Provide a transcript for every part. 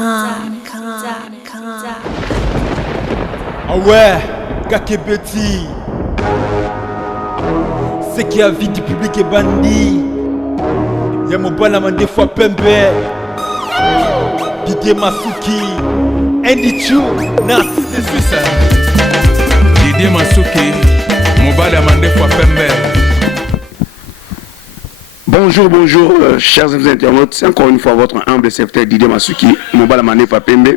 Ah ouais, Kakebeti. C'est qui a vie du public est bandit. Y'a mon balama des fois pembe. Didier Masuki. Andy Chou, Narcisse de Suisse. Didier Masuki, mon balama des fois pembe. Bonjour, chers internautes, c'est encore une fois votre humble serviteur Didier Masuki, Mobile Mané Papembe.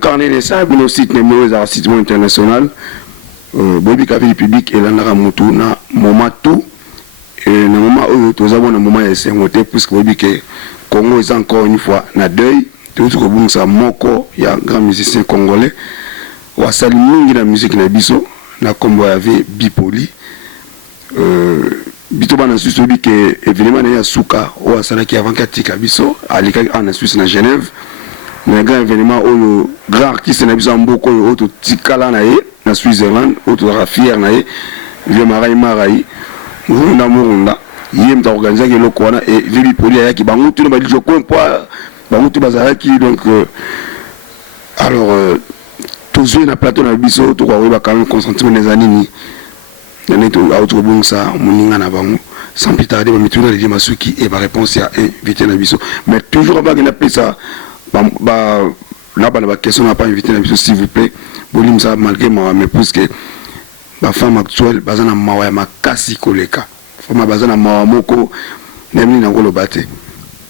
Quand on est ça, nous site numéro de site international, Bobi Kavi public et l'anara Moutou, na moment tout, et na moment où nous avons un moment de s'invoter, puisque Bobi que Congo est encore une fois na deuil, tout ce que vous savez, Moko, il y a un grand musicien congolais, ou à saluer la musique na biso, na combo avec Bipoli. Bito bana Suisse obi que évidemment na suka o asala ki avant katika biso alika en Suisse na Genève na grand événement o grand artiste na biso mboko o to tikala na ye na Switzerland o to fier na ye le marai murunda yem ta organiser ke loko na et Vivi Poli ya ki bango tout na ba joko point bango tout bazara ki donc alors tous na plateau na biso to ko ba quand même concentrer les années sans plus tarder, je vais Didier Masuki et ma réponse est invité na biso. Mais toujours avant que je ça, la question n'a pas invité na biso, s'il vous plaît. Bolim ça malgré moi, mais puisque la femme actuelle, bazana mawa ma kasi koleka. Fama bazana mawa moko, nemni na ngolo bate.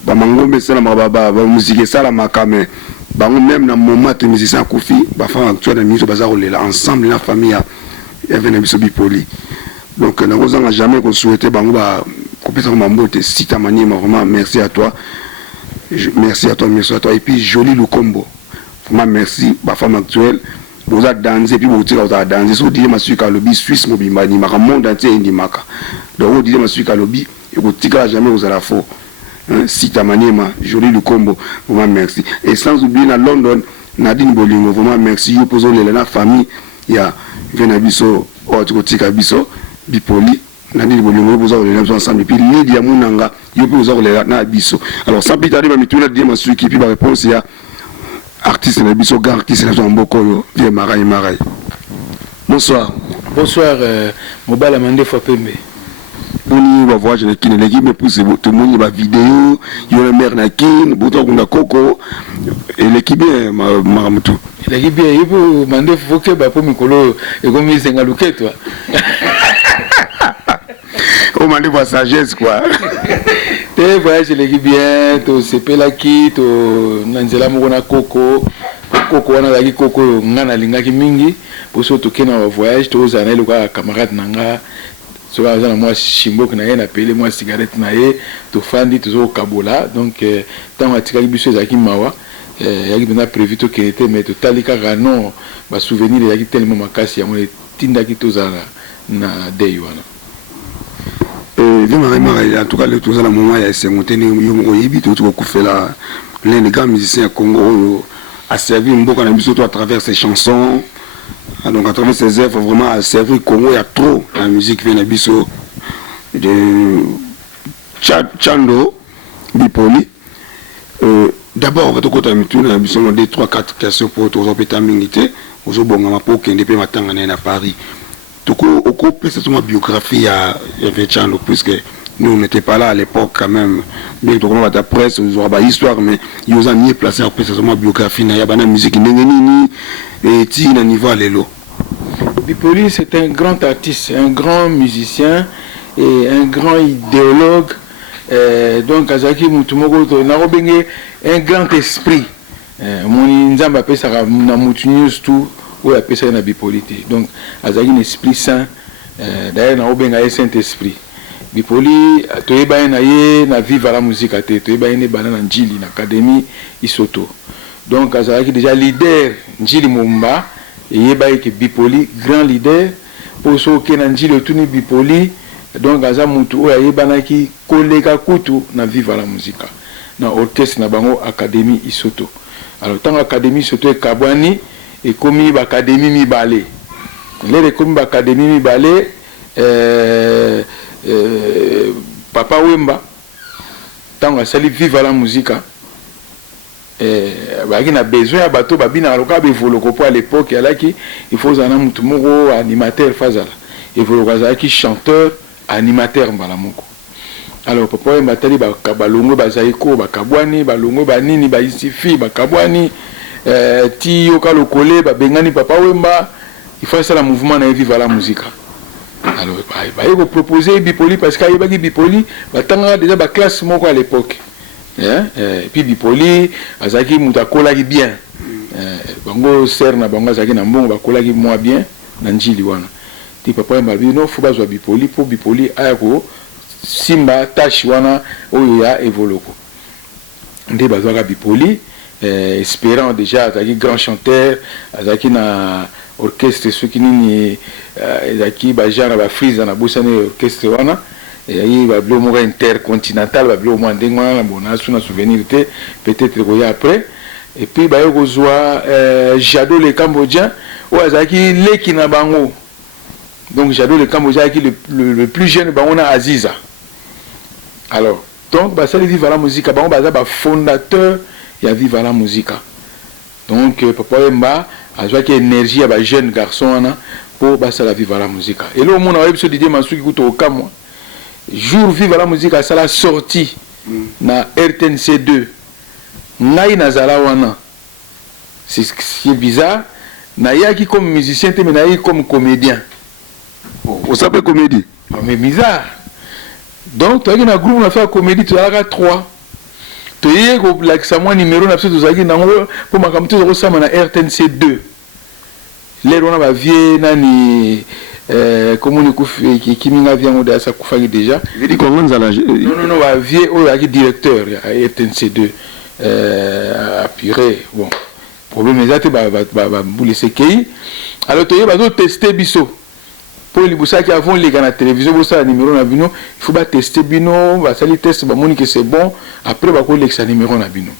Ba mangombe sala ba musique sala makame. Ba même na moment de musicien Kofi, ba femme actuelle na miso bazaro lela ensemble la famille a venu biso Bipoli. Donc nous n'avons jamais souhaité bango ba complètement mbote si ta manière vraiment merci à toi. Merci à toi et puis joli Lukombo. Vraiment merci ba femme actuelle. Vous avez dansé puis vous avez dansé so Didier Masuki lobby Suisse mobimba ni maka monde entier indi maka. Donc vous Didier Masuki lobby et vous tika jamais vous allez faux. Si ta manière joli Lukombo. Vraiment merci. Et sans oublier na London Nadine Bolingo vraiment merci vous posez la famille il y a Venabiso Otika Biso Bipoli Nadine Bolingo vous avez les ensemble et puis Lydia Munanga vous avez na Biso. Alors sans plus tarder ma mituna Didier Masuki puis ma réponse il y a artiste na Biso grand artiste na Mboko vie Marai. Bonsoir. Bonsoir Mobile Amande Fapembe. Boni va voir je kin l'équipe mais pour tout le monde va vidéo il y a la mère na kin buto kunda koko et l'équipe maramutu l'équipe il faut demander faut que ba pour mikolo et comme il s'enga luke toi on m'a dit voir sagesse quoi te voyage l'équipe bien to sepela ki to nanzela mona koko wana la ki koko ngana lingaki mingi pour surtout kena voyage to zana le camarade nanga so azana moi chimbok na ye na pele moi cigarette na ye to fandi to kabola donc tant atika biso zaki mawa yaki bena prévu to kenete mais to talika non ba souvenir yaki tellement makasi ya mo tinda ki to zana na day wana en tout cas le tout ça la moment ya semonté ni yo yibi to ko fela l'un des grands musiciens Congo a servi mboka na biso à travers ses chansons. Donc à travers ces œuvres vraiment à servir Congo il y a trop la musique vient biso de Chando Bipoli. D'abord on va te côté mituna biso des 3-4 questions pour tous les pétamingité aux bonga mapo kende pe matanga na Paris. Toko oko peut-être ma biographie à Chando puisque nous n'étions pas là à l'époque quand même. Bien que on va ta presse ils ont histoire mais ils ont mis placé après c'est ma biographie na ya bana musique nini et ti na niveau à l'élo. Bipoli c'est un grand artiste, un grand musicien et un grand idéologue. Donc Azaki Mutumoko na robenge un grand esprit. Mon nzamba appelle ça na Mutunews tout ou appelle ça na Bipoli. Donc Azaki un esprit saint. D'ailleurs na robenge un saint esprit. Bipoli toyeba na ye na viva la musique ate toyeba ne banana njili na académie Isoto. Donc Azaki déjà leader njili Mumba et yeba ke Bipoli grand leader pour so ke na njili otuni Bipoli donc aza mutu o yeba na ki koleka kutu na viva la musique na orchestre na bango académie Isoto. Alors tant académie Isoto e kabwani et komi ba académie mibale. Les komi ba académie mibale Papa Wemba tant a sali viva la musique il a besoin de bateau, il a à l'époque, il faut un animateur, il faut un chanteur, animateur. Alors, papa, il m'a dit balongo, bazaiko, bakabwani, balongo, banini, baisifi, bakabwani, ti yoka le collé, bengani, papa, il faut ça le mouvement na vivre la musique. Alors, il va proposer Bipoli parce qu'il y a Bipoli, il y a déjà la classe à l'époque. Et puis Bipoli, Azaki Moutakola qui bien. Bango Serna, Bango Azaki Nambon, Bakola qui moins bien, Nanjili wana. Ti papa m'a dit non, faut pas jouer Bipoli pour Bipoli ayako Simba tâche wana oya evoloko. Ndi bazwaka Bipoli, espérant déjà Azaki grand chanteur, Azaki na orchestre ceux qui ni Azaki bajana ba frise na bosane orchestre wana. Et il va bien mourir intercontinental, va bien mourir d'engouement, bon, on a souvenir peut-être qu'il après. Et puis, il y a Jado le Cambodgien, ou Azaki le Kinabango. Donc, Jado le Cambodgien qui le plus jeune, on a Aziza. Alors, donc, ça le Viva la musique, on a fondateur, il y a Viva la musique. Donc, Papa Emba, a qui énergie à jeune garçon pour ça la Viva la musique. Et là, on a eu ce Didier Mansou qui coûte au Cameroun. Jour Viva la musique à la sortie na RTNC2 ngai nazala wana c'est ce qui est bizarre na yaki comme musicien mais na comme comédien on s'appelle comédie mais bizarre donc toi qui na groupe on a fait comédie tu as 3 tu y ko like ça moi numéro na tout ça qui na pour ma comme tout ça na RTNC2 les on va vieux nani comment on est qui m'a vient au ça kufaki déjà il dit comment ça non va vieux au directeur à RTNC2 apuré bon problème exact va bouler CKI alors tu vas tester biso pour les boussa qui avant les gars la télévision pour ça numéro na bino il faut pas tester bino va ça les test ba moni que c'est bon après va coller ça numéro na bino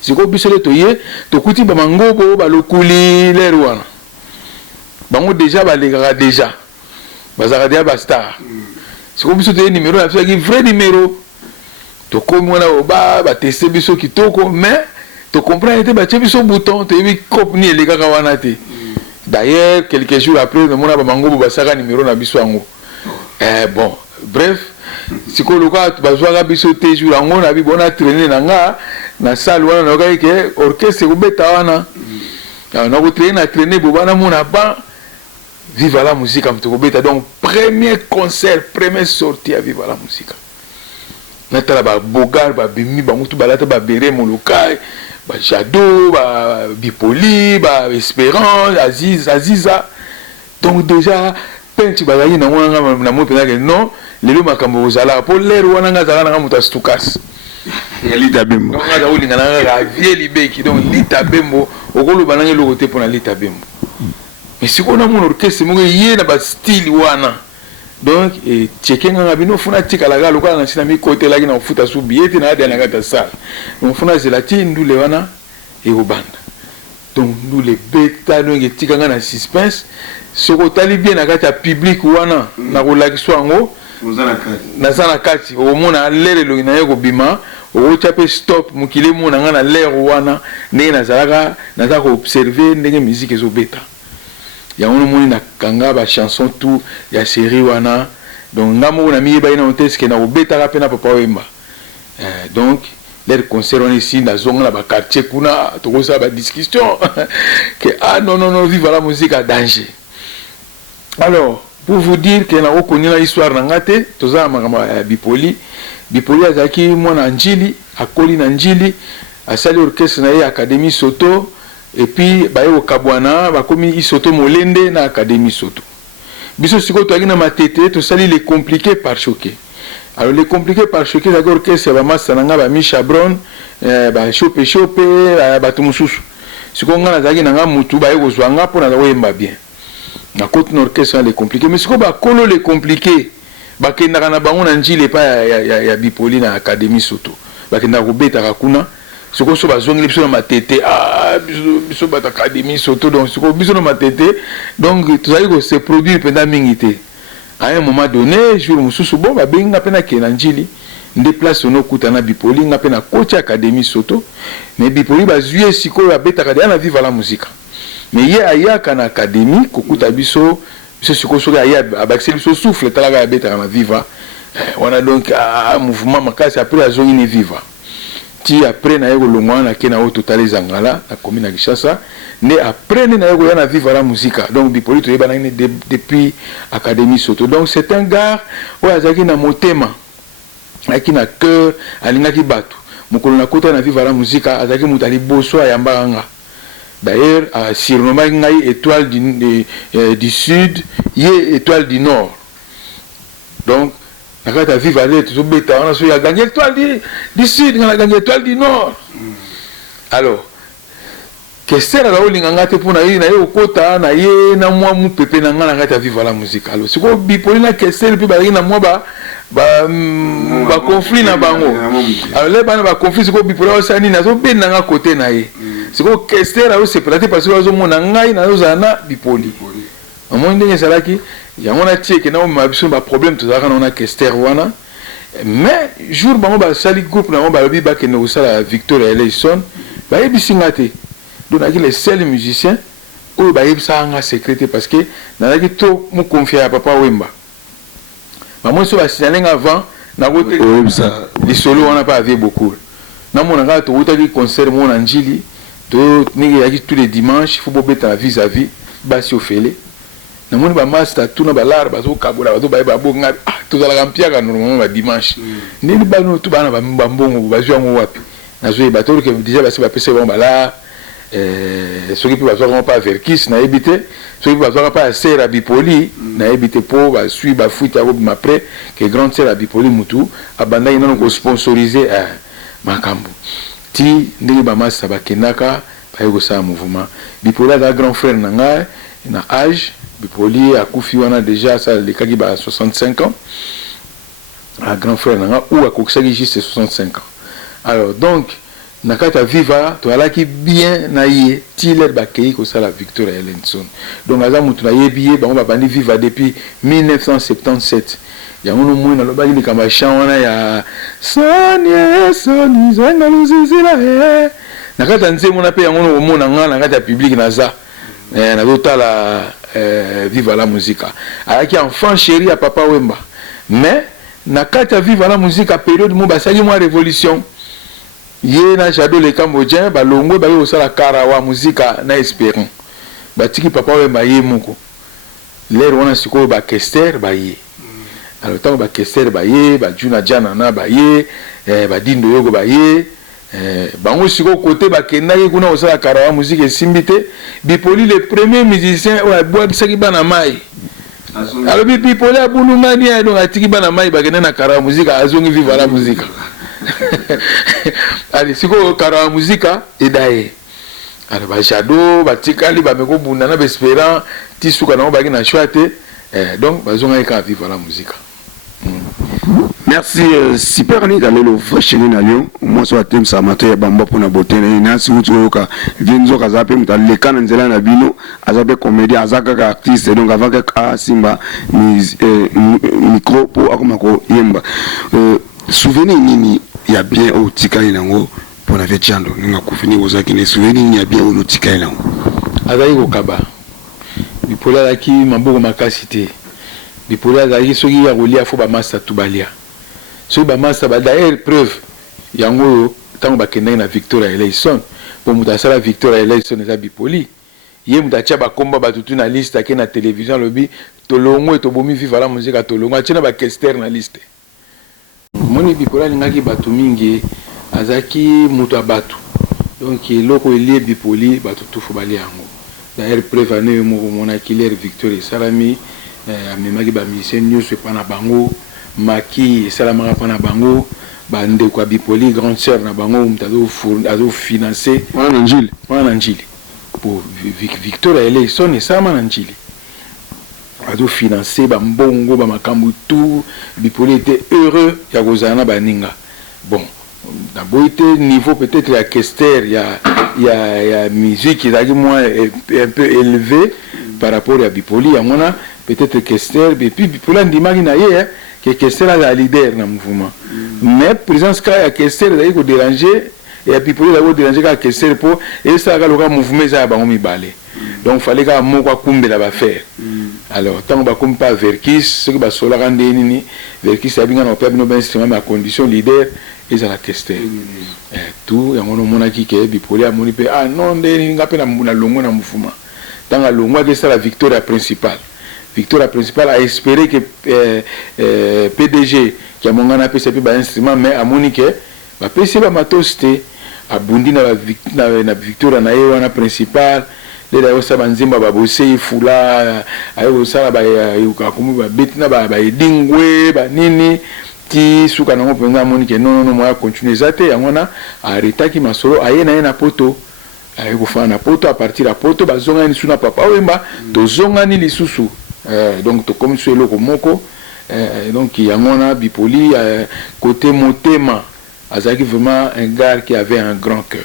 si ko biso le toyer to kuti ba mangobo ba lokuli les wana bango déjà balegara déjà bazara déjà bastar c'est comme ça numéro la fait vrai numéro to comme on a ba tester biso kitoko mais to comprendre était ba biso bouton to yebi cop ni les gars wana te d'ailleurs quelques jours après on a ba mango basaka numéro na biso ango bon bref si ko loka bazwa biso te jour ango na bi bona traîner na salle wana na ke orchestre ko beta wana na ko traîner bobana mona ba Viva la musique am tokobeta donc premier concert première sortie à Viva la musique natala ba bogar ba bimi ba mutu balata ba bere molokai ba Jado ba Bipoli ba Espérance Aziza donc déjà penti ba yi na wana na mo pena que non lelo makambo ozala pour l'air wana ngazala na mutu stukas lita bembo donc ngaza ulinga na vie libeki donc lita bembo okolo banange lokote pona lita bembo. Mais si on a mon orchestre, mon yé na ba style wana. Donc et checker nga bino funa tika la galo kwa na sina mi côté la na futa su billet na ada na gata sala. Donc funa zelati ndule wana et au banda. Donc nous les bêta no tika nga na suspense, soko tali bien na gata public wana na ko la kiswango. Na sana kati au mona lere lo na yeko bima, au chape stop mukile mona nga na lere wana ne na zalaka na za ko observer ndenge musique ezo beta. Il y a un monde na kanga ba chanson tout il y a série wana donc ngamo na mi ba ina ontes que na obeta ka pena papa wemba donc les concerts on ici na zonga na ba quartier kuna to ko sa ba discussion que ah non vive la musique à danger. Alors pour vous dire que na reconnu la histoire na ngate to za makama Bipoli azaki mwana njili akoli na njili asali orchestre na Académie Soto. Et puis bayo kabwana bakomi isoto molende na Académie Soto biso siko to agina matete to sali les compliqués par choqué alors les compliqués par choqué d'accord que c'est ba masananga ba Misha Brown ba chope ba tumususu siko ngana zaki nanga mutu bayo kozwanga pona za oyemba bien na côté orchestre les compliqués mais siko ba kolo les compliqués ba kenda kana bango na njile pa ya Bipoli na Académie Soto ba kenda ko beta kuna ce qu'on soit besoin de l'épée ma tête biso bat Académie Soto donc ce qu'on besoin de ma tête donc tout ça il se produit pendant mingité à un moment donné jour mususu bon ba benga pena ke na njili nde place ono kutana Bipoli nga pe na koti académie Soto mais Bipoli bazuye sikoyo abetaka de na Viva la Musique mais ye ayaka na académie kokuta biso sikoyo soki aya abakiseli biso souffle talaka abetaka na Viva wana donc mouvement makasi après azongi ne Viva ti après na yeko longwa na kena o total ezangala na commune na Kinshasa ne après na yeko ya na Viva la Musique donc Bipoli to yeba na depuis académie Soto donc c'est un gars oyo azaki na motema aki na cœur alingaki bato mokolo na kota na Viva la Musique azaki mutu ali boso ayambaka nga d'ailleurs surnommé ngai étoile du sud ye étoile du nord donc nakata Viva la to beta on a so ya gagné étoile du sud on a gagné étoile du nord alors Kester la olinga ngate pona yi na ye okota na ye na mwa mu pepe na ngana ngata Viva la Musique alors siko Bipoli na Kester pe ba na mwa ba conflit na bango alors les bana ba conflit siko Bipoli o sani na so be na nga côté na ye siko Kester o séparé parce que ozo mona ngai na ozana Bipoli amon ndenge salaki ya mona tieke na o mabiso ba problème to zaka na Kester wana mais jour bango ba sali groupe na ba lobi ba ke no sala Victor Eleison ba yebisingate donc les seuls musiciens où ba yebisa nga secrétaire parce que na laki to mu confier à papa Wemba ba moi so ba signaler avant na côté les solo on n'a pas avait beaucoup na mon nga to utaki concert mon anjili to nigi yaki tous les dimanches faut bobeta vis-à-vis ba si ofele na mon ba master tout na ba lar ba so kabola ba to ba bo nga to za la kampia ka normalement ba dimanche ni ba no to ba na ba mbongo ba zo ngo wapi na zo ba to que déjà ba se ba pese bon ba la ceux qui peuvent avoir pas Verkis na habité ceux qui peuvent avoir pas Sera Bipoli na habité pour ba suivre ba fuite après que grande Sera Bipoli mutu abanda ina ko sponsoriser makambo ti ndeli ba massa ba kenaka ba yego sa mouvement Bipoli da grand frère nanga na âge Bipoli akufi wana déjà ça le kaki ba 65 ans un grand frère nanga ou akokisaki juste 65 ans alors donc nakata Viva to alaki bien na ye tiler bakei ko sala Victor Elenson donc aza mutu na yebiye bango ba bandi Viva depuis 1977 ya ngono mwana lo bali kama shawana ya Sony zanga luzizila nakata nzemo na pe ya ngono omona ngana nakata public naza na dotala Viva la Musique alaki enfant chéri ya papa Wemba mais nakata Viva la Musique période mo basali mo révolution ye na jado le cambodgien ba longo ba yo sala karawa muzika na espérant ba tiki papa we ba ye moko l'air wana siko ba Kester ba ye alors tant ba Kester ba ye ba juna jana na ba ye ba dindo yogo ba ye bango siko côté ba kenda ye kuna osala karawa muzika simbite Bipoli le premier musicien wa boa bisaki bana mai alors Bipoli abulunga ni donc atiki bana mai ba kenda na karawa muzika azongi Viva la Musique allez siko karawa muzika edaye alors ba jado ba tikali ba meko bunda na bespérant tisuka na ba na choate donc bazonga ka Viva la Musique. Merci super ni dans le fresh ni na Lyon moi so atem sa mato bamba pona botene na si utu yoka vinzo kazape mutale kana nzela na bino azabe comédie azaka ka artiste donc avant que simba micro pour akomako yemba souvenir nini ya bien au tikali nango pona vechando nga kufini ozaki ne souvenir ni ya bien au tikali nango azali ko kaba bipola la ki maboko makasité bipola azali soki ya kolia fo ba master tubalia so ba master ba d'ailleurs preuve yango tango ba kenda na Victor Eleison pour mutasala Victor Eleison za Bipoli ye mutacha ba komba ba tutu na liste ake na télévision lobi tolongo to bomi Viva la Musique tolongo achina ba Kester na liste moni Bipola ngaki batu mingi azaki mutu abatu donc loko elie Bipoli batu tufu bali yango d'ailleurs preuve ane mo mona killer Victor Salami amemaki ba musicien nyuso pa na bango maki salama pa na bango bande kwa Bipoli grande sœur na bango mutazo azo financer wana njili pour Victor Eleison et sama na njili azo financer ba mbongo ba makambu tout Bipoli était heureux ya kozana baninga bon d'abord était niveau peut-être à Kester il y a musique qui est moins un peu élevé par rapport à Bipoli à mona peut-être Kester et puis Bipoli ndimaki na ye que Kester est la leader dans le mouvement. Mais présence quand Kester est ko déranger et puis pour la déranger quand Kester pour et ça le mouvement ça ba mi balé. Donc fallait que mo kwa kumbe la ba faire. Alors tant ba comme pas Verkis ce que ba sola rande nini Verkis a bien on peut no ben instrument à condition leader et ça la Kester. Tout ya ngono mona ki ke bipolaire moni pe ah non de ngape na longo na mouvement. Dans la longue que c'est la victoire principale. Victoire principale a espéré que PDG qui a mon PCP un instrument mais à Monique va PC va matosté a bundi na victoire na wana principale les d'ailleurs ça banzimba ba bosser fula ayo sala ba yuka kumu ba betina ba dingwe ba nini ti suka na mpenza Monique non moi continuer zate yangona arrêta ki masolo ayena na poto na poto à partir à poto bazonga ni suna papa wemba to zonga ni lisusu donc to comme sur le moko donc il y a mon bipoli côté motema azaki vraiment un gars qui avait un grand cœur.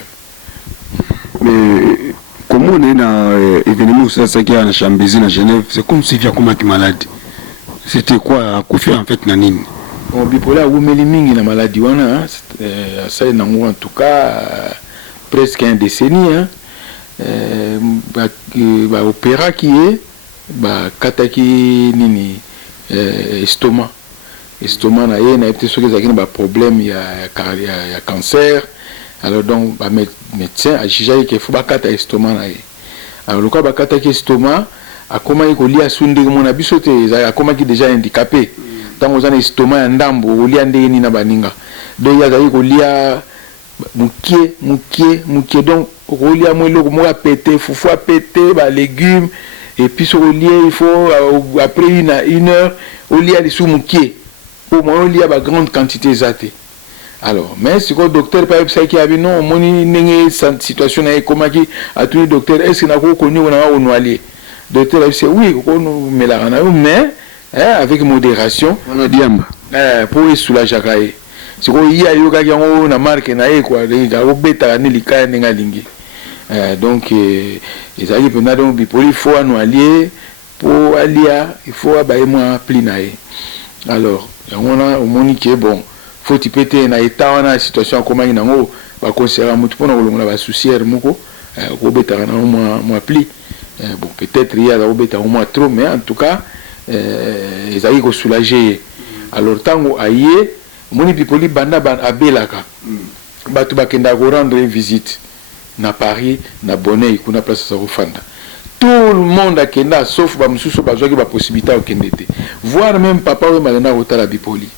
Mais comment on est dans événement ça qui a na Chambézy na Genève, c'est comme si il y a comme une maladie. C'était quoi Koufi en fait na nini? Bon bipolar ou melimingi na maladie wana ça en tout cas presque un décennie hein opéra qui est kataki nini estomac na ye na été sûr que ça a problème il y a cancer alors donc médecin a jugé qu'il faut kata estomac na ye alors le cas kataki estomac a comment il kolia sunde mon abisote a comment qui déjà handicapé tant aux an estomac ya ndambo olia ndenge ni na baninga donc ya zayi kolia mukie donc olia mwelo ko mo a pété fufu a pété ba légumes et puis sur le lien il faut après une heure au lien les sous mukie pour moi on lit à grande quantité zaté alors mais si le docteur par exemple qui a vu non moni nenge situation na comment qui a tout le docteur est-ce que na ko connu on a on allié docteur a dit oui on met la rana mais avec modération on diamba pour soulager kai si ko yi ayo ka yango na marque na e quoi ga obeta ni likaya nenga lingi donc ils arrivent pendant donc bipoli faut nous allier pour allier il faut abaye moi plinae alors on a au monique bon faut tu péter na état wana situation comment ina ngo ba considérer mutu pona kolongola ba soucier moko ko beta na moi pli bon peut-être il y a obeta au moins trop mais en tout cas ils arrivent ko soulager alors tango aye moni bipoli banda ban abelaka batu bakenda ko rendre visite na Paris na Bonnet kuna place sa rofanda tout le monde a kenda sauf ba mususu bazwa ki ba possibilité o kendete voir même papa we malena rotala bipoli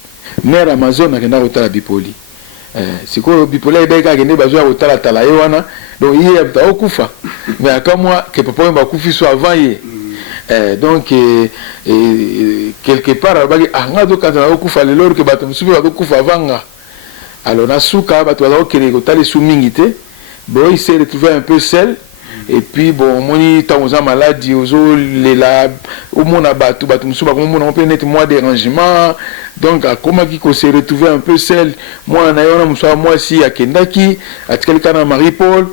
mère Amazon a kenda rotala bipoli siko bipoli ebeka kende bazwa rotala tala ye wana donc il est okufa mais akamwa que papa we ba kufi so avant ye donc quelque part ba anga do kata okufa le lor que bato mususu ba okufa vanga alors na suka bato ba okele ko tali su mingite. Bon, il s'est retrouvé un peu seul. Et puis, bon, mon temps maladie, au monde a battu, on peut nettement moins dérangement. Donc, comment il s'est retrouvé un peu seul. Moi, moi aussi, à Kendaki, à quelqu'un Marie-Paul.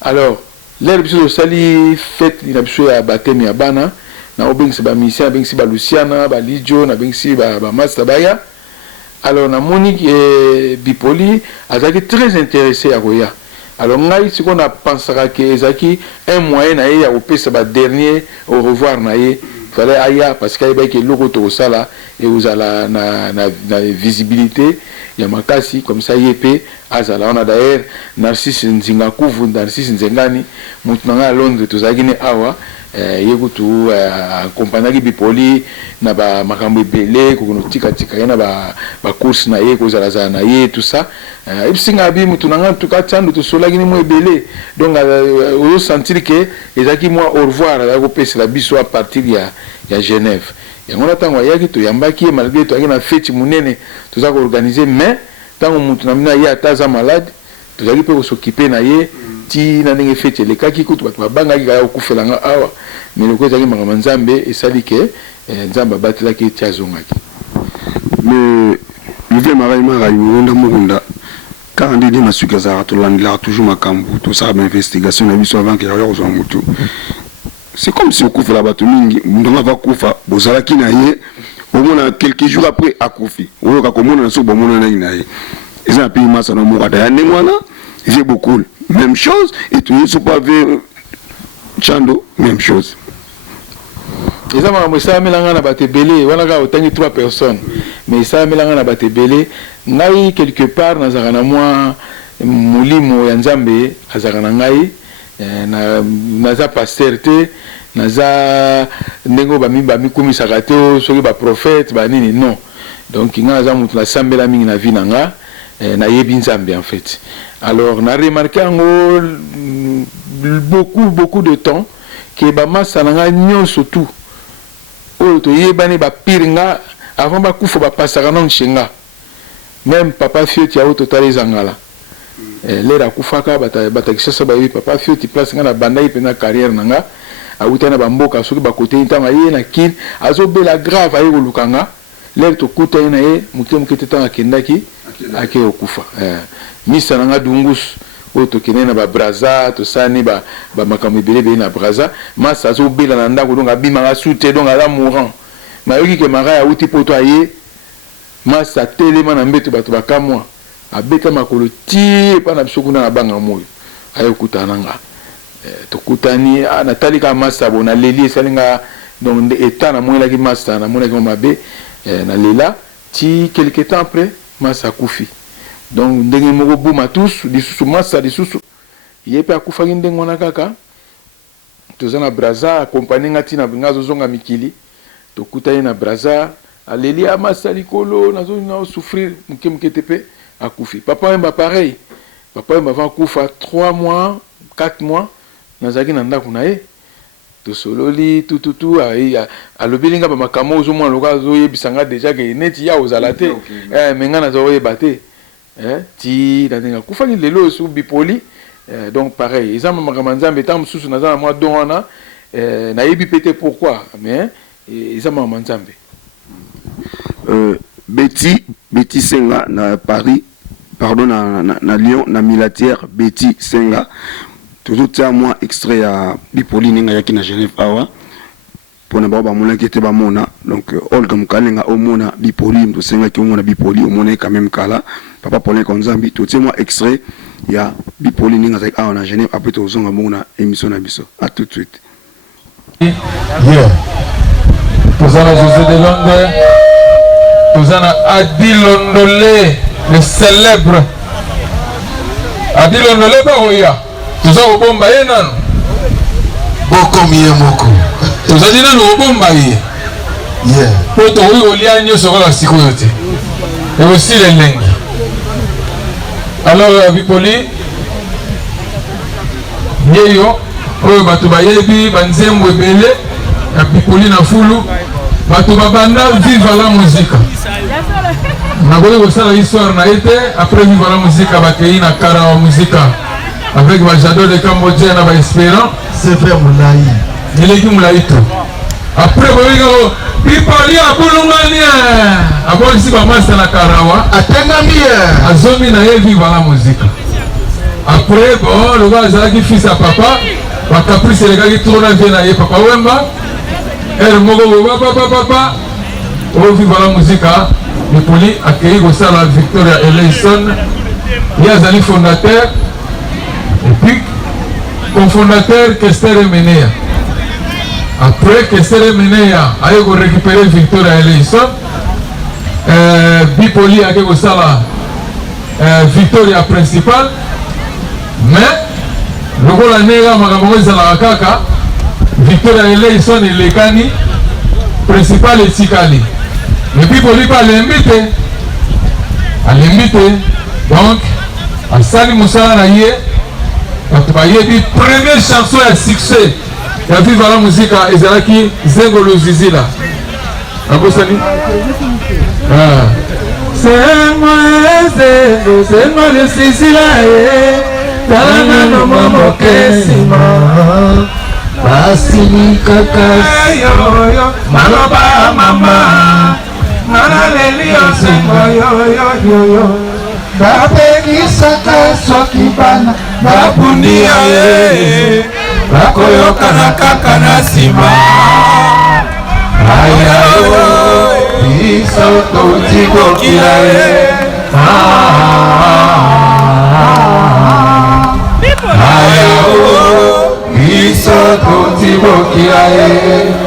Alors, l'air de Sali fait, il a besoin à battre mes abana. Na obengsi ba mission, bengsi ba Luciana, ba Lidio, na bengsi ba Mastabaya. Alors, na Monique Bipoli, a été très intéressé à Roya. Alors, ce qu'on a pensé que c'est un moyen à au dernier au revoir. Il fallait aller parce qu'il y a le logo au sala et vous avez la visibilité. Il y a Makasi, comme ça, YP, Azala. On a d'ailleurs Narcisse Nzingakou, Narcisse Nzengani, maintenant à Londres, tout ça, Awa. Yegutu compagnie bipoli na ba makambo belé ko tika na ba course na ye ko zalaza na ye tout ça ibsinga bi mutu nanga tuka tsandu to solagi ni mo belé donc on sentir que ezaki moi au revoir la ko pesa la biso à partir ya Genève et on attend ya ki to yambaki malgré to na fête munene tout ça ko organiser mais tant mutu na mina ya taza malade to zaki pe ko s'occuper na ye ti na ndenge fete le kaki kutu batu babanga ki kaya okufelanga awa mais le kozaki makambo nzambe esali ke nzambe abatelaki ti azongaki mais Yves Maraima Rayonda Mukunda quand on dit masuka za tolandela toujours makambo tout ça investigation na biso avant que ya kozwa mutu c'est comme si okufela batu mingi ndonga va kufa bozalaki na ye au moins quelques jours après akufi oyo ka komona na so bomona na inaye ils ont payé massa na mokata ya ndengwana j'ai beaucoup même chose et tout ne sont pas vu Chando même chose. Ils ont ça mélangé na batebele wana ka otangi 3 personnes mais ça mélangé na batebele ngai quelque part na zakana moi mulimo ya Nzambe azakana ngai na za pasteur te na za ndengo ba mi komisaka te soki ba prophète ba nini non donc nga za mutu na sambela mingi na vie nanga na yebi Nzambe en fait. Alors na remarqué ngo beaucoup de temps que ba massa nanga nyonso tout o to yebani ba piringa avant ba kufa ba pasaka non chenga même papa fioti ya auto talizangala lera kufaka bata kisasa ba papa fioti place nga na bandai pena carrière nanga auta na bamboka soki ba côté ntanga ye na kin azobela grave ayi kolukanga lera to kuta ina ye mukete tanga kendaki ake okufa misa nanga dungus oto kenena ba braza to sani ba makambo ebele na braza masa azobela na ndako donc abima nga sute donc ala mourant mayoki ke mara ya uti poto aye masa telema na mbeto bato bakamwa abeta makolo ti pa na bisoko na banga moyo ayo kutana nga to kutani na talika masa bona leli salinga donc état na moyo la ki masa na moyo la ki mabe na lela ti quelque temps après masa kufi. Donc ndenge moko buma tous lisusu massa lisusu yepe akufa ndenge wana kaka tozana braza accompagner ngati na ngazo zonga mikili tokutana na braza aleli amassa likolo nazo na souffrir mukemketepe akufi papa yemba pareil papa yemba va kufa 3 mois 4 mois nazaki na ndako na ye to sololi tout alobelinga ba makamo zo mwa lokazo yebisanga déjà que neti ya ozalate menga nazo yebate ti daninga kufaki lelo su bipoli donc pareil ils ont mamanzambe tam susu na moi dona na yebi pété pourquoi mais ils ont mamanzambe Betty Senga na Paris pardon na Lyon na Milatière Betty Senga toujours tiens moi extrait à bipoli ninga yaki na Genève awa pona ba mona qui était ba mona donc Olga Mukalenga au mona bipoli to Senga qui au mona bipoli au mona quand même kala papa Paulin Konzambi tout c'est moi extrait il y a bipoli ninga za a na Genève après to zonga mona émission na biso à tout de suite. Yeah. Tozana José de Londres, tozana Adi Londolé, le célèbre Adi Londolé ba oya tozana bomba yenano boko miye moko tozali na bomba ye yeah poto oyo olia nyoso kwa sikoyo te et aussi les lengi. Alors bipoli yeyo oyo bato bayebi banzembo ebele ya bipoli na fulu bato babanda vivre la musique nakoki kosala histoire na ete après vivre la musique bakei na kara wa musique avec bajado de Cambodgien na baespérant c'est frère Moulaï eleki Moulaï to après boyiko bipoli abulungani abolisi bamasa na karawa atengami azomi na ye vivre la musique. Après bon le gars azalaki fils à papa bakaprice elekaki trop na vie na ye papa wemba elle moko papa au vivre la musique Bipoli accueilli kosala Victoria Eleison ye azali fondateur et puis cofondateur Kester Menea. Après Kester Menea aye ko récupérer Victoria Eleison Bipoli ake kosala Victoria principale mais lokola nega makambo ezalaka kaka Victoria Eleison elekani principal etikali mais Bipoli pa alembi te donc asali mosala na ye bato bayebi première chanson ya succès ya vivre la musique ezalaki Zengolo Zizila abosani Zengolo Zizila Talana no mamo kesima Basini kakas Maloba mama Nana leli yo Bapegi saka sokibana Babunia ye Bakoyoka na kaka na sima Ayayo biso totibokila ye ayao biso totibokila ye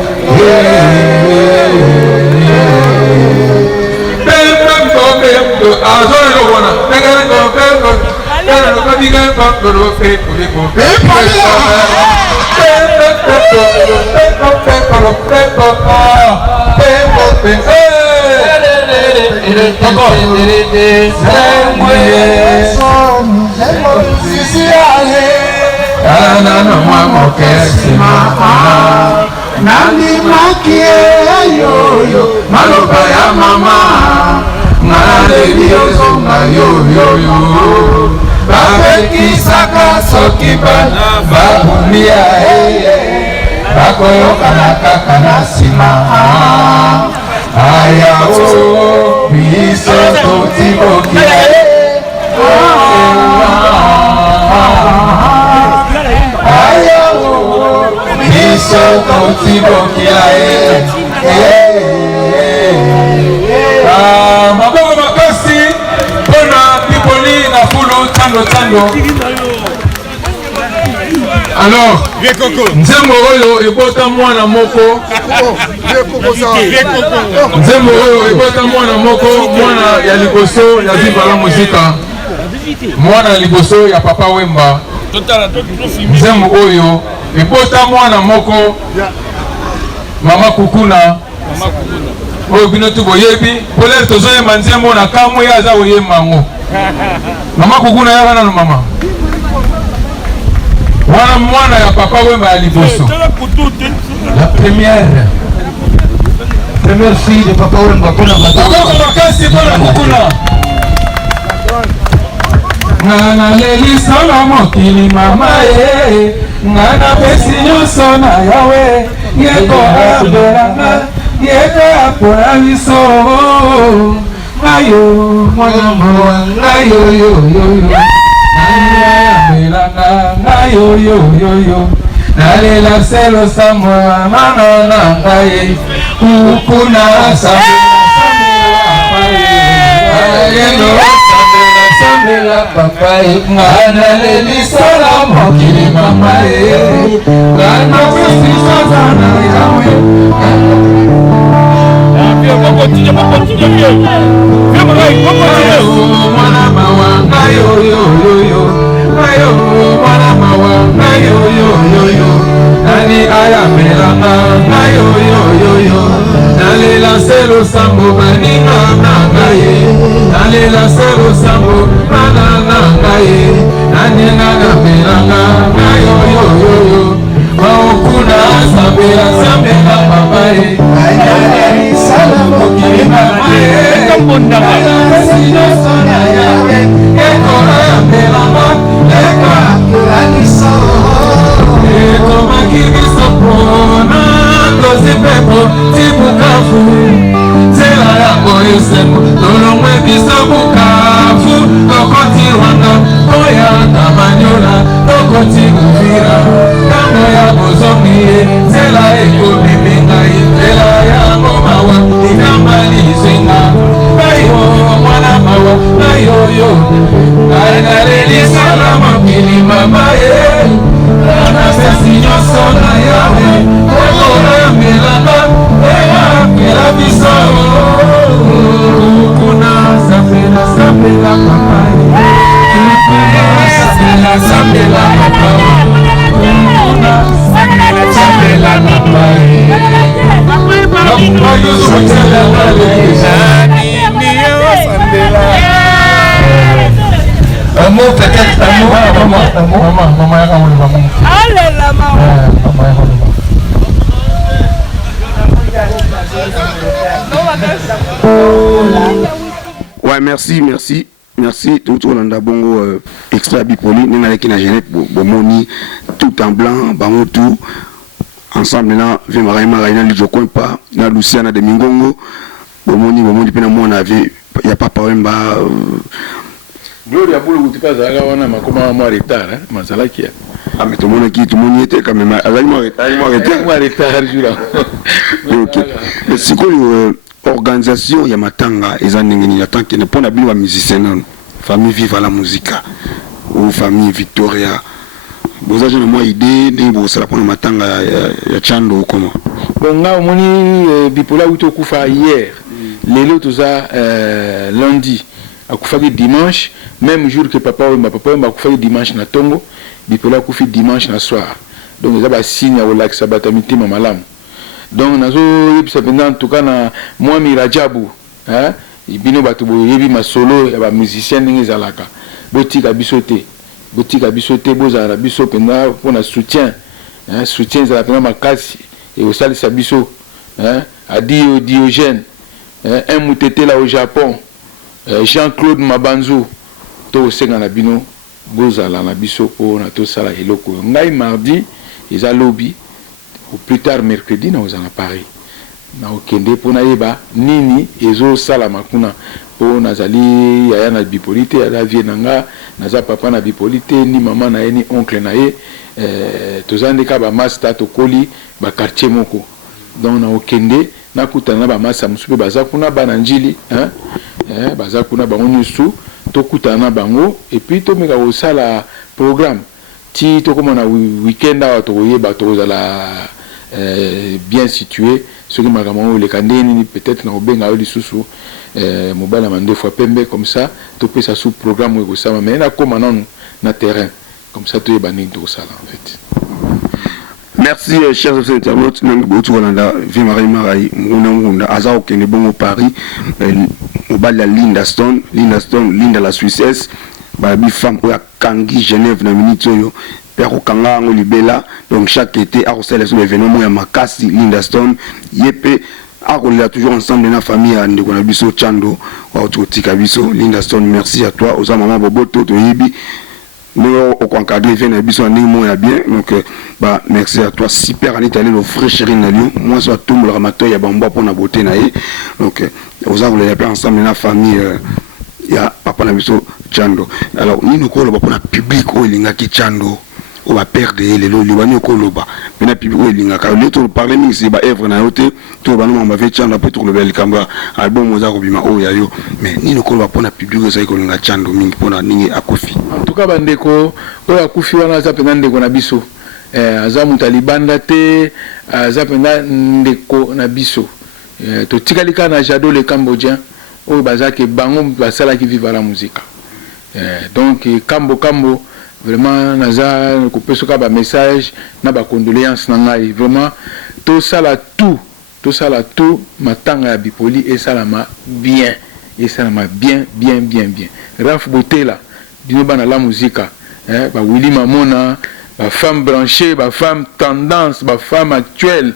maloba ya mama naleliyozonga yoyoyo bapekisaka soki bana babulia bakoyokana kaka na nsima ayao biso totibokila ayao biso totibokila maboko makasi mpona pipoli na fulu tando alors nzembo oyo ebota mwana moko mwana ya liboso ya Vivala Muzika mwana ya liboso ya Papa Wemba nzembo oyo ebota mwana moko mama Kukuna oyo bino tu boyebi polere tozoyemba nzembo na kamwe ye aza koyemba ngo mama Kukuna ya wana no mama wana mwana ya Papa Wemba ya liboso la première fille de Papa Wemba mpona makasi mpona Kukuna ngana lelisala mokili mama ye ngana pesi nyonso na yawe yeko abelanga yeko apola biso ngayo mwana mowa ngayo yoyoyo abelanga ngayo yoyoyo nalela selo sambo mano na ngaye Kukuna Sambela papa ngana lelisala mokili mama ngana pesi sana yawe mwana mawa ngayo yoyoyo ngayo mwana mawa ngayo yoyoyo nani ayamelanga ngayo yoyoyo nalela selo sambo baninga na ngaye nalela selo sambo bana na ngaye naninga ngamelanga ngayo yoyoyo maokuna sambela papaye ayalelisala mokili mamaye sinasona yawe ekora yamelanga eka akulaniso ekomakibiso pona kozipepo tibukafu nzela yango esengo tolongwe biso bukafu tokoti rwanda oya tamanyola tokoti uvira tango ya bozongiye nzela ekobimi ngai nzela yango mawa ikambalizenga nayo mwana mawa nayoyo ngai nalelisala mokili mama ye anapesi nyonso na yawe ekoramelanga eyakela biso kuna sambela papaye sambela papaye kuna sambela papaye amour peut-être maman ya kamoni maman alela maman ouais merci tout Olanda bongo extra bipoli nina leki na Genève bomoni tout en blanc bango tout ensemble na ve maraima raina lijoko pa na Luciana de Mingongo bomoni pena mona ave ya Papa Wemba Gloria bulu kutikaza wana makoma mwa retard mazalaki ya mais tout le monde qui tout le monde était quand même avec moi retard jura OK mais c'est quoi organisation ya matanga eza ndenge nini tant que ne pona bino ba musicien non famille Viva la Musica ou famille Victoria vous avez une idée de vous ça pour matanga ya Chando comment bon nga moni bipola uto kufa hier lelo toza lundi akufa dimanche même jour que papa Wemba akufa dimanche na tongo bipola kufi dimanche na soir donc ça va signe au lac sabatamité malamu donc nazo yebisa pendant en tout cas na moi mirajabu hein ibino bato boyebi masolo ya ba musicien ndenge zalaka botika bisote bozala biso pendant pour na soutien hein soutien za pendant makasi et au sali sa biso hein Adio Diogène un mutete là au Japon Jean-Claude Mabanzo to senga na bino bozala na biso pour na to sala eloko ngai mardi eza lobby ou plus tard mercredi na ozana Paris na okende pona yeba nini ezo sala makuna po nazali yaya na bipolité ya vie nanga naza papa na bipolité ni mama na ye ni oncle na ye tozandeka ba master to koli ba quartier moko donc na okende na kutana ba masa musupe baza kuna bana njili hein baza kuna bango nyusu to kutana bango et puis to meka osala programme ti to comme na weekend a to yeba to zala bien situé ce qui m'a vraiment le candéni peut-être na obenga oli susu mobala mande fois pembe comme ça to peut ça sous programme ou ça mais na comme na terrain comme ça to yeba ni to sala en fait. Merci chers internautes Nangotu Holanda Vimari Marai Munda Azao Kene Bongo Paris mobala Linda Stone Linda la Suissesse babi femme pour Kangi Genève na minute yo Père Kanga ngo libela donc chaque été à recelle sur événement ya makasi Linda Stone yepe a toujours ensemble na famille à ndeko na biso Chando wa otika biso Linda Stone merci à toi aux maman boboto to yibi nous au encadré vient na biso ndenge mo ya bien donc bah merci à toi super Anita le frère chéri na lion moi soit tout le ramato ya bamba pour na beauté na ye donc aux avons les ensemble na famille ya papa na biso Chando alors ni nous ko lo ba public o linga ki Chando on va perdre les lois libanais koloba mais na public o linga ka le to parler ni c'est ba œuvre na yote to ba no mba fait Chando peut trouver le kamba album moza ko bima o ya yo mais ni nous ko ba pona public ça ko linga Chando mingi pona ningi akofi en tout cas bandeko o akufi wana za pena ndeko na biso aza mutalibanda te aza pena ndeko na biso to tikalika na Jado le Cambodgien o bazaki bango basala ki Viva la Musica donc kambo vraiment naza ko pesoka ba message na ba condoléances na ngai vraiment to sala tout matanga ya bipoli et salama bien Raf Botela bino bana la musica ba Willy Mamona ba femme branchée ba femme tendance ba femme actuelle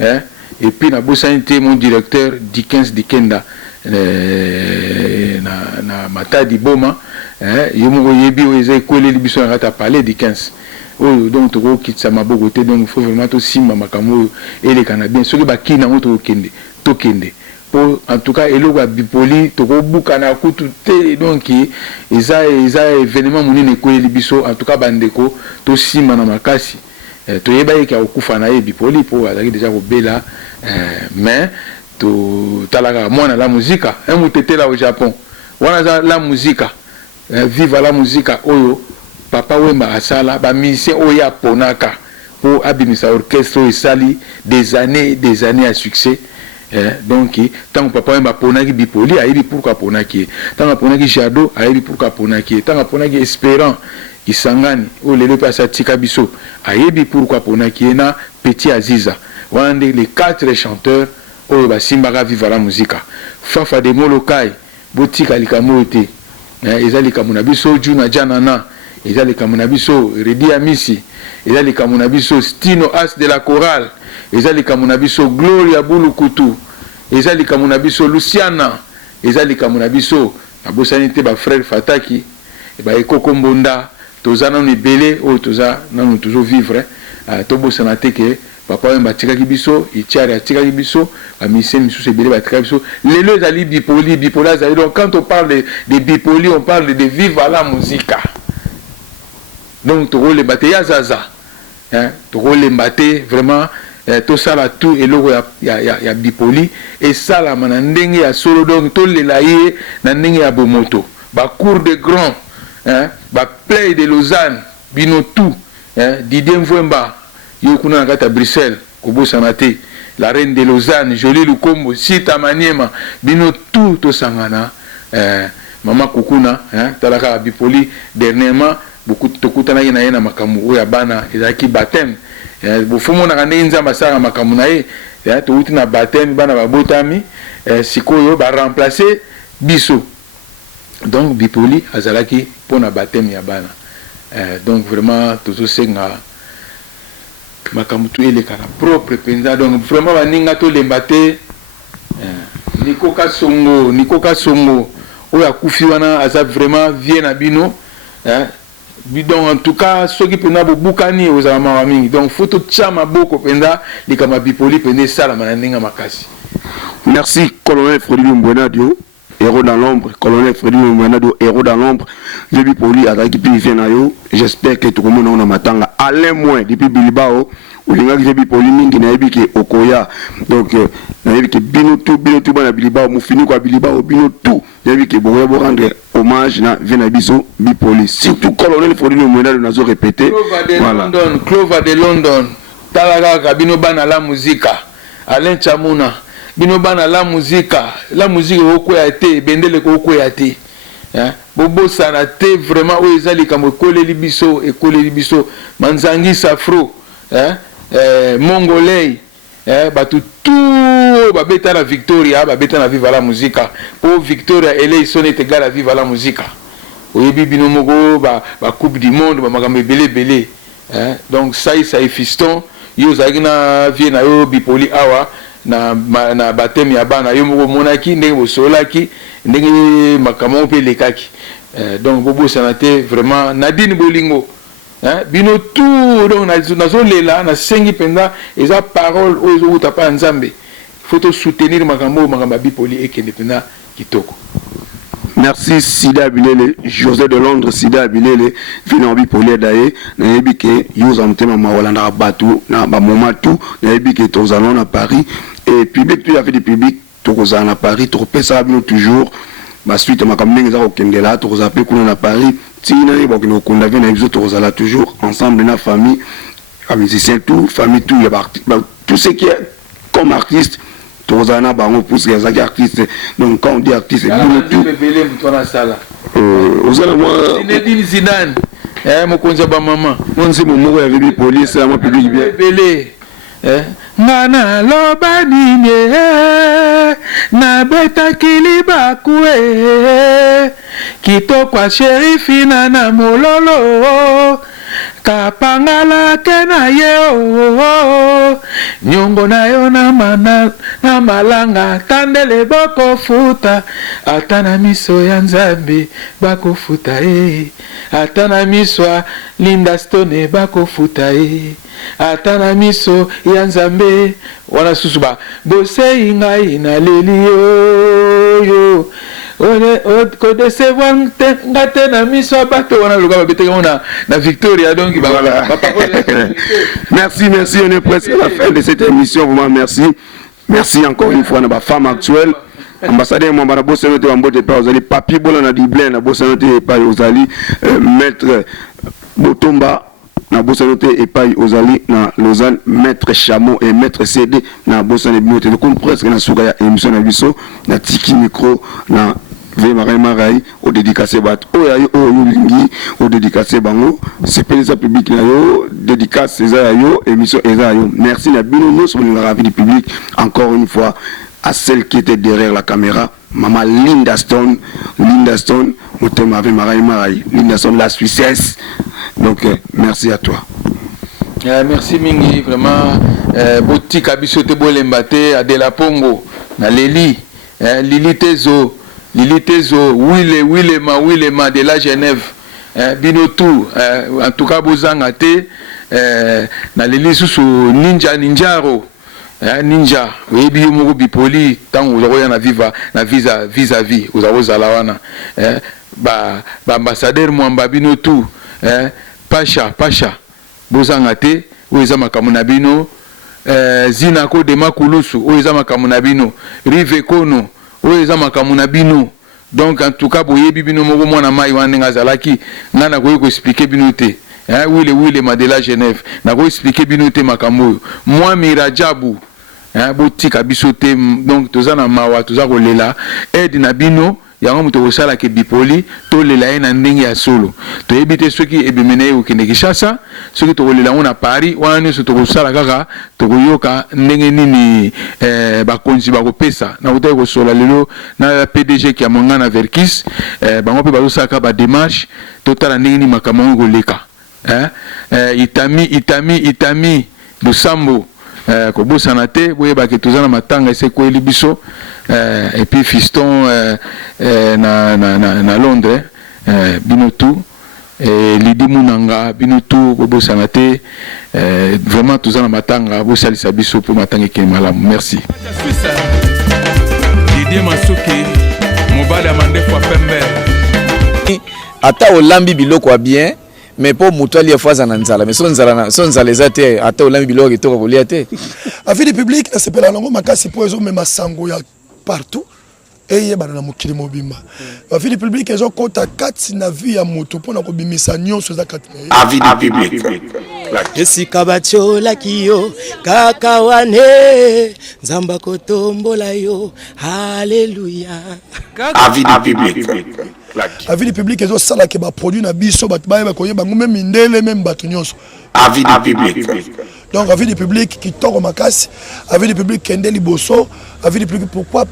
et puis na bosanité mon directeur Dickens Dikenda na Matadi Boma yomo yebi oze kwele libiso ngata parler Dickens donc to kitsa mabogote donc il faut vraiment to simba makamo ele kana bien soki ba kina moto to kende pour en tout cas eloko ya bipoli to ko buka na kutu te donc eza événement munene kwele libiso en tout cas bandeko to simba na makasi to yeba yeka okufa na ye bipoli po azaki déjà ko bela mais to talaka mwana la musica un mutete là au Japon wana la musica Viva la Musica oyo papa Wemba asala ba musicien oya ponaka pour abimisa orchestre et sali des années à succès donc tant papa Wemba ponaki bipoli ayebi pourquoi ponaki tant ponaki Jado ayebi pourquoi ponaki tant ponaki Espérant Isangani o lelo pasa tika biso ayebi pourquoi ponaki na Petit Aziza wande les 4 chanteurs oyo basimbaka Viva la Musica Fafa de Molokai botika likamote ezali kamuna biso Juna Janana ezali kamuna biso Redi Amisi ezali kamuna biso Stino As de la Chorale ezali kamuna biso Gloria Bulukutu ezali kamuna biso Luciana ezali kamuna biso na bosanité ba frère Fataki ba Ekoko Mbonda tozana no belé o toza nanu toujours vivre to bosana teke papa Wemba tikaki biso itiari atikaki biso amise misusu ebele batikaki biso lelo ezali bipoli azali donc quand on parle de bipoli on parle de Viva la Musica donc tokolemba te ya zaza tokolemba te vraiment tout ça là tout et logo ya Bipoli et ça là mana ndenge ya solo donc to lela ye na ndenge ya bomoto ba cour de grand ba play de Lausanne bino tout Didier Mvwemba yo kuna na kata Bruxelles kobosana te la reine de Lausanne Jolie Lukombo Sita Maniema bino tout to sangana mama Kukuna talaka Bipoli dernièrement beaucoup tokutana na ye na makambo ya bana ezaki baptême bofumo na kande nzamba sala makambo na ye touti na baptême bana babotami sikoyo ba remplacer biso donc Bipoli azalaki pona baptême ya bana donc vraiment toujours senga makambo tu eleka na propre penza donc vraiment baninga to lembate Nikoka Songo oya kufi wana aza vraiment vie na bino donc en tout cas ceux qui pena bokani aux amami donc photo chama boko penda likama Bipoli pende sala maninga makasi. Merci colonel Freddy Mbwenadio, héros dans l'ombre, colonel Freddy Mbwenadio, héros dans l'ombre. Bipoli azaki pi vient na yo, j'espère que tout le monde na matanga Alain moins depuis Bilbao ou linga ki Bipoli mingi na yebi ke okoya donc na yebi ke bino tout bana Bilbao mu fini kwa Bilbao bino tout yebi ke boya bo rendre hommage na vena biso Bipoli surtout colonel Freddy Mbwenadio nazo répéter voilà Clova de London talaga bino bana la musica Alain Chamuna bino bana la musique okoya te bendele ko okoya te bobo sana te vraiment o ezali kamo koleli biso manzangi safro mongolais batu tout babeta na Victoria babeta na Viva la Musica pour Victoria ele sonne égal à Viva la Musica oyebi bino moko ba coupe du monde ba makambe belé donc ça est fiston yo zagina vie na yo Bipoli awa na baptême ya bana yo moko monaki ndenge bosolaki ndenge makamo pe lekaki donc bobo sanate vraiment Nadine Bolingo bino tout donc nazo lela na sengi penda eza parole ozo utapa nzambe faut soutenir makambo Bipoli ekende penda kitoko. Merci Sida Bilele, José de Londres, Sida Bilele, vina Bipoli daye, na yebi ke yoza mtema mawalanda batu na ba moment tout, na yebi ke tozalon à Paris et public tout a fait du public tozalon à Paris, tropesa bino toujours ba suite makambo za okendela tozape kuna na Paris, tina ni bokino kunda vina biso tozala toujours ensemble na famille, musicien tout, famille tout, il y a tout ce qui est comme artiste Tozana bango pousse les artistes donc quand on dit artiste tout ozala moi Zinedine Zidane mokonza ba mama monzi momoko ya Vivi police ya mo public bien belé ngana lobani ne na beta kiliba kue kitoko sherifina na mololo kapangala kena yeo nyongo na yo na malanga tandele boko futa atana miso ya nzambe bako futa atana miso Linda Stone bako futa atana miso ya nzambe wana susuba bose ingai na leli yo kode se wante ngate na miso bato wana luka babete na Victoria donc voilà. Merci on est presque à la fin de cette émission vraiment merci encore une fois na ba femme actuelle ambassadeur Mwamba na bosse note wa mbote pa ozali papier bola na Dublin na bosse note pa ozali maître Botomba na bosse note et pa ozali na Lausanne maître Chameau et maître CD na bosse na binote comme presque na suka ya émission na biso na tiki micro na Marai au dédicacé bat lingi au dédicacé bango c'est les public na yo dédicace eza yo émission eza yo merci la bino nous sommes la vie du public encore une fois à celle qui était derrière la caméra maman Linda Stone motema avec Marai Linda Stone la Suissesse donc merci à toi. Merci mingi vraiment botika bisote bolembate Adela Pongo na Lili Lili Tezo, Willema de la Genève, Binotou, en tout cas, Bozangate, na Lili Susu, Ninjaro, Ninja, oui, Bipoli, tant vous avez na vis-à-vis, vous avez Zalawana, ambassadeur Mwamba Binotou, Pacha, Bozangate, où ils ont Makamuna Bino, Zinako de Makulusu oyo eza makambo na bino Rive Kono oyo eza makambo na bino. Donc en tout cas boyebi bino moko mwana mai wana ngazalaki ngana ko expliquer bino te. Oui le Madela Genève na ko expliquer bino te makambo oyo. Moi Mirajabu botika biso te, donc toza na mawa toza kolela aide na bino yango moto kosala ke bipoli to lela ye na ndenge ya solo toyebi te soki ebemene okende Kinshasa soki tokolela ngo na Paris wana nyonso tokosala kaka tokoyoka ndenge nini bakonzi bakopesa na kotaki kosola lelo na PDG ki ya monga na Verkis bango mpe bazosalaka badémarche totala ndenge nini makambo yango koleka itami Lusambo kobosana te boyebake toza na matanga esekweli biso et puis fiston na Londres bino tout Lidi Munanga bino tout kobosana te vraiment toza na matanga bosalisa biso po matanga ekende malamu. Merci. Didier Masuki mobali amande kwa pembe ata olambi biloko wa bien mais pour mutuali ya fois na nzala mais son nzala ezate ata olambi biloko kitoko kolia te. Avis du public na sepela longo makasi po ezo mema sango ya partout et yeba na mokili mobimba. Avis du public ezo kota kati na vie ya moto pona ko bimisa nyonso za kati. Avis du public. Esika batiola kiyo kaka wane nzamba kotombola yo haleluya. Avis du public. Avis du public ezo sala ke ba produit na biso bat ba koyeba ngome mindele même bato nyonso. Avis du public. Donc avis du public qui tord makasi, avis du public kende liboso, avis du public pourquoi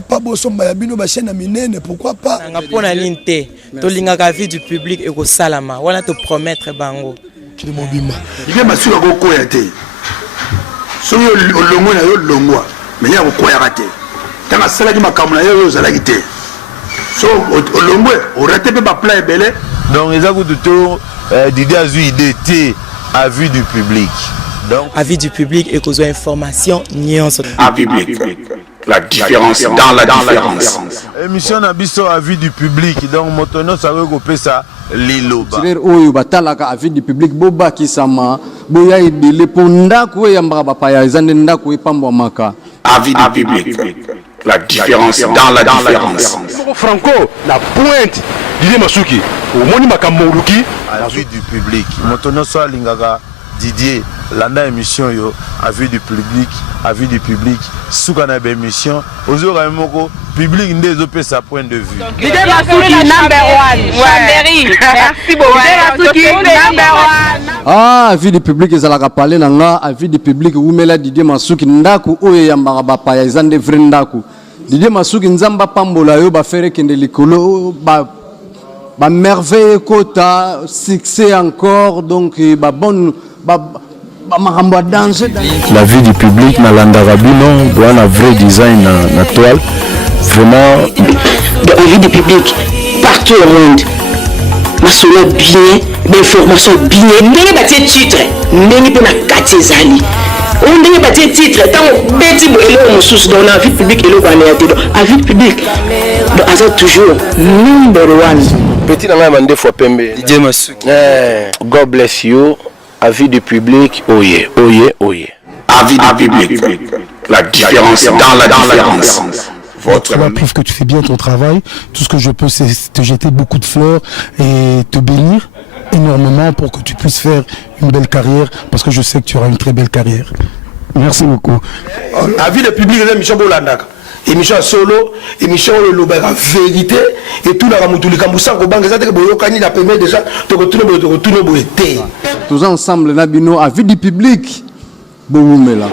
pas boso mbayabino ba chaîne minene, pourquoi pas ngapona linte to lingaka avis du public et ko salama wana to promettre bango kili mobimba il m'a sur ko koya te so yo longo na yo longwa mais ya ko koya rate tanga sala ki makamuna yo zala kite so longwe o rate pe ba plan ebele donc eza ko to Didier a eu idée té avis du public. Donc avis du public et cause information nyonso avis public. La différence dans la différence. Émission na biso avis du public donc motono ça veut couper ça liloba. C'est oyo batalaka avis du public boba kisama boya idile ponda ko yamba ba paya ezande ndako epambwa maka. Avis du public. La différence dans la différence. Franco la pointe Didier Masuki au moni makambo luki avis du public motono so lingaka Didier landa émission yo avis du public suka na émission ozoka moko public ndezo pe sa point de vue Didier Masuki number 1 Chambéry merci beaucoup Didier Masuki number 1 avis du public ezalaka parler nanga avis du public umela Didier Masuki ndako oyo yambaka bapaya ezande vrai ndako Didier Masuki nzamba pambola yo ba faire kende likolo ba merveille kota succès encore donc ba bonne la vie du public na landarabino doit un vrai design na toile vraiment la vie du public partout au monde masolo bien d'information bien ndenge batie titre ndenge pe na kati ezali ndenge batie titre tant beti elo mosusu dans la vie publique elo ba na tedo avis public donc aza toujours number 1 petit na ngama nde fois pembe Didier Masuki God bless you. Avis du public, oye. Avis du public. La différence dans la différence. Tu vois, prouve que tu fais bien ton travail. Tout ce que je peux, c'est te jeter beaucoup de fleurs et te bénir énormément pour que tu puisses faire une belle carrière, parce que je sais que tu auras une très belle carrière. Merci beaucoup. Avis du public, c'est émission Bolandaka. Émission solo, émission le vérité et tout la mutuli kambusa ko banga zate boyo kani la première déjà to retourner boyete tous ensemble na bino avis du public boumela.